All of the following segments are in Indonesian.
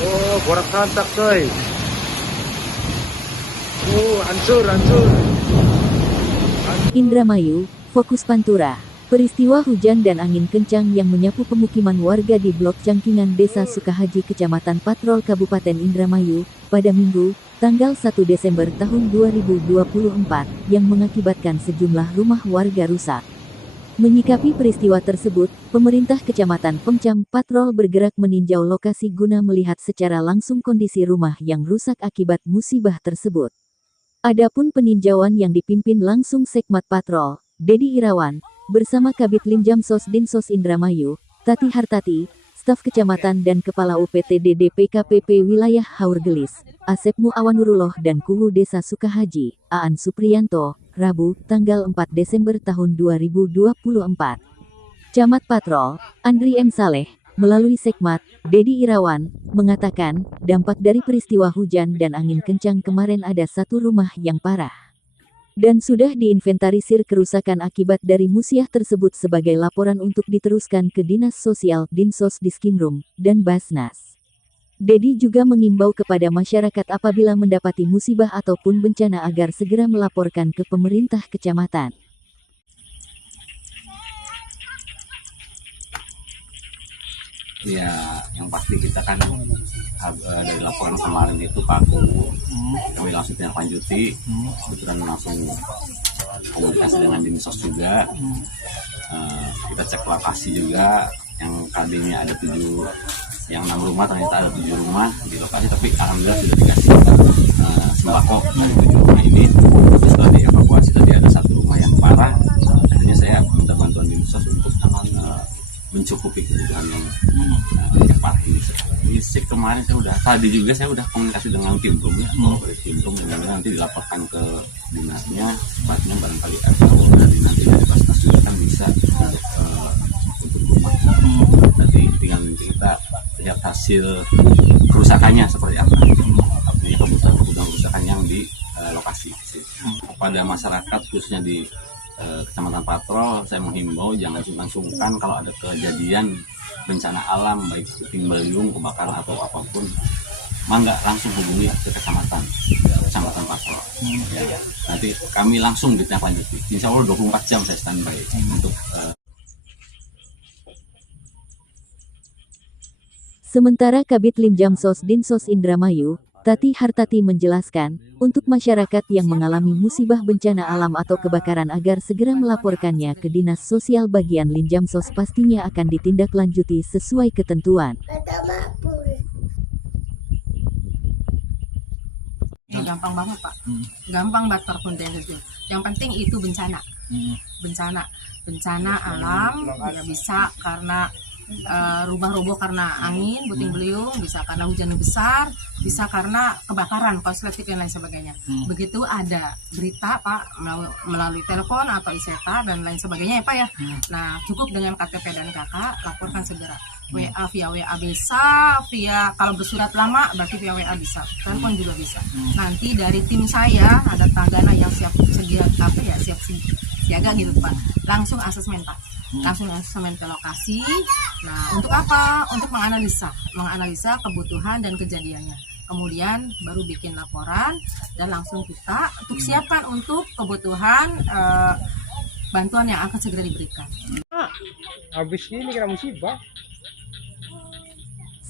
Oh, borak hantak coy. Oh, hancur, hancur. Indramayu, fokus Pantura. Peristiwa hujan dan angin kencang yang menyapu pemukiman warga di Blok Cangkingan Desa Sukahaji Kecamatan Patrol Kabupaten Indramayu, pada Minggu, tanggal 1 Desember tahun 2024, yang mengakibatkan sejumlah rumah warga rusak. Menyikapi peristiwa tersebut, pemerintah Kecamatan Pemcam Patrol bergerak meninjau lokasi guna melihat secara langsung kondisi rumah yang rusak akibat musibah tersebut. Adapun peninjauan yang dipimpin langsung Sekmat Patrol, Dedi Irawan, bersama Kabid Linjamsos Dinsos Indramayu, Tati Hartati, staf kecamatan dan Kepala UPTD DPKPP Wilayah Haurgelis, Asep Muawanurullah dan Kuwu Desa Sukahaji, Aan Supriyanto, Rabu, tanggal 4 Desember tahun 2024. Camat Patrol, Andri M. Saleh, melalui Sekmat, Dedi Irawan, mengatakan, dampak dari peristiwa hujan dan angin kencang kemarin ada satu rumah yang parah. Dan sudah diinventarisir kerusakan akibat dari musibah tersebut sebagai laporan untuk diteruskan ke Dinas Sosial, Dinsos Diskimrum, dan Basnas. Dedi juga mengimbau kepada masyarakat apabila mendapati musibah ataupun bencana agar segera melaporkan ke pemerintah kecamatan. Ya, yang pasti kita kan dari laporan kemarin itu Pak Kuwu, kami langsung tindak lanjuti, kebetulan langsung komunikasi dengan Dinsos juga, kita cek lokasi juga, yang KD-nya ada 6 rumah, ternyata ada 7 rumah di lokasi, tapi alhamdulillah sudah dikasih sembako dari 7 rumah ini. Setelah dievakuasi tadi ada 1 rumah yang parah, akhirnya saya minta bantuan Dinsos untuk mencukupi kebutuhan yang parah ini. Ini kemarin tadi saya udah komunikasi dengan tim ya, dari tim yang nanti dilaporkan ke dinasnya, secepatnya barangkali ada dari nanti dari Basnas juga kan bisa untuk rumah. Nanti tinggal kita lihat hasil kerusakannya seperti apa, artinya kebutuhan kerusakan yang di lokasi. Kepada masyarakat khususnya di Kecamatan Patrol, saya menghimbau jangan sungkan-sungkan kalau ada kejadian bencana alam, baik puting beliung, kebakaran atau apapun, mangga langsung hubungi ke Kecamatan Patrol. Ya. Nanti kami langsung ditindaklanjuti. Insya Allah 24 jam saya standby untuk. Sementara Kabid Linjamsos Dinsos Indramayu, Tati Hartati menjelaskan, untuk masyarakat yang mengalami musibah bencana alam atau kebakaran agar segera melaporkannya ke Dinas Sosial bagian Linjamsos, pastinya akan ditindaklanjuti sesuai ketentuan. Ya, gampang banget Pak, gampang banget terkontensi. Yang penting itu bencana alam, ya bisa karena rumah roboh karena angin, puting beliung, bisa karena hujan besar, bisa karena kebakaran, konsleting dan lain sebagainya. Begitu ada berita Pak melalui telepon atau iseta dan lain sebagainya ya Pak ya. Nah cukup dengan KTP dan KK, laporkan segera. WA via WA bisa, via kalau bersurat lama berarti via WA bisa, telepon juga bisa. Nanti dari tim saya ada tagana yang siap siaga gitu Pak. Langsung asesmen Pak. Langsung asesmen ke lokasi. Nah, untuk apa? Untuk menganalisa kebutuhan dan kejadiannya. Kemudian baru bikin laporan dan langsung kita untuk siapkan untuk kebutuhan bantuan yang akan segera diberikan. Habis ini kena musibah.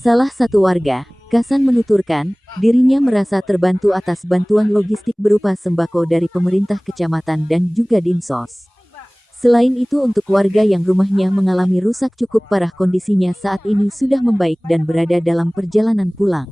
Salah satu warga, Kasan, menuturkan, dirinya merasa terbantu atas bantuan logistik berupa sembako dari pemerintah kecamatan dan juga Dinsos. Selain itu untuk warga yang rumahnya mengalami rusak cukup parah, kondisinya saat ini sudah membaik dan berada dalam perjalanan pulang.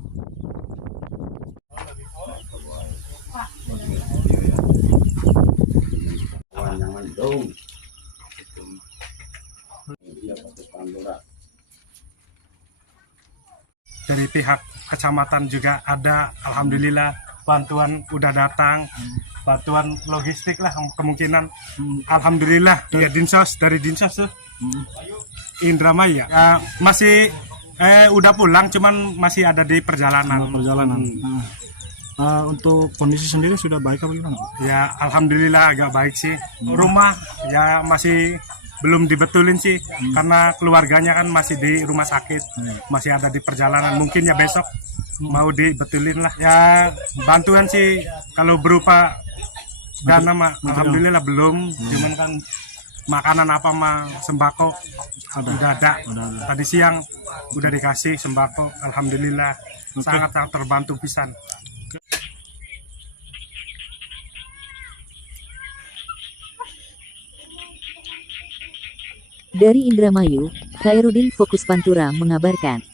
Dari pihak kecamatan juga ada, alhamdulillah bantuan udah datang, bantuan logistik lah kemungkinan, alhamdulillah dari Dinsos tuh, Indramayu ya, masih udah pulang, cuman masih ada di perjalanan. Untuk kondisi sendiri sudah baik apa gimana? Ya alhamdulillah agak baik sih, rumah ya masih belum dibetulin sih karena keluarganya kan masih di rumah sakit, masih ada di perjalanan. Mungkin ya besok mau dibetulin lah. Ya bantuan sih kalau berupa dana mah alhamdulillah belum. Cuman kan makanan apa mah sembako udah ada. Tadi siang udah dikasih sembako, alhamdulillah sangat terbantu pisan. Dari Indramayu, Khairuddin Fokus Pantura mengabarkan.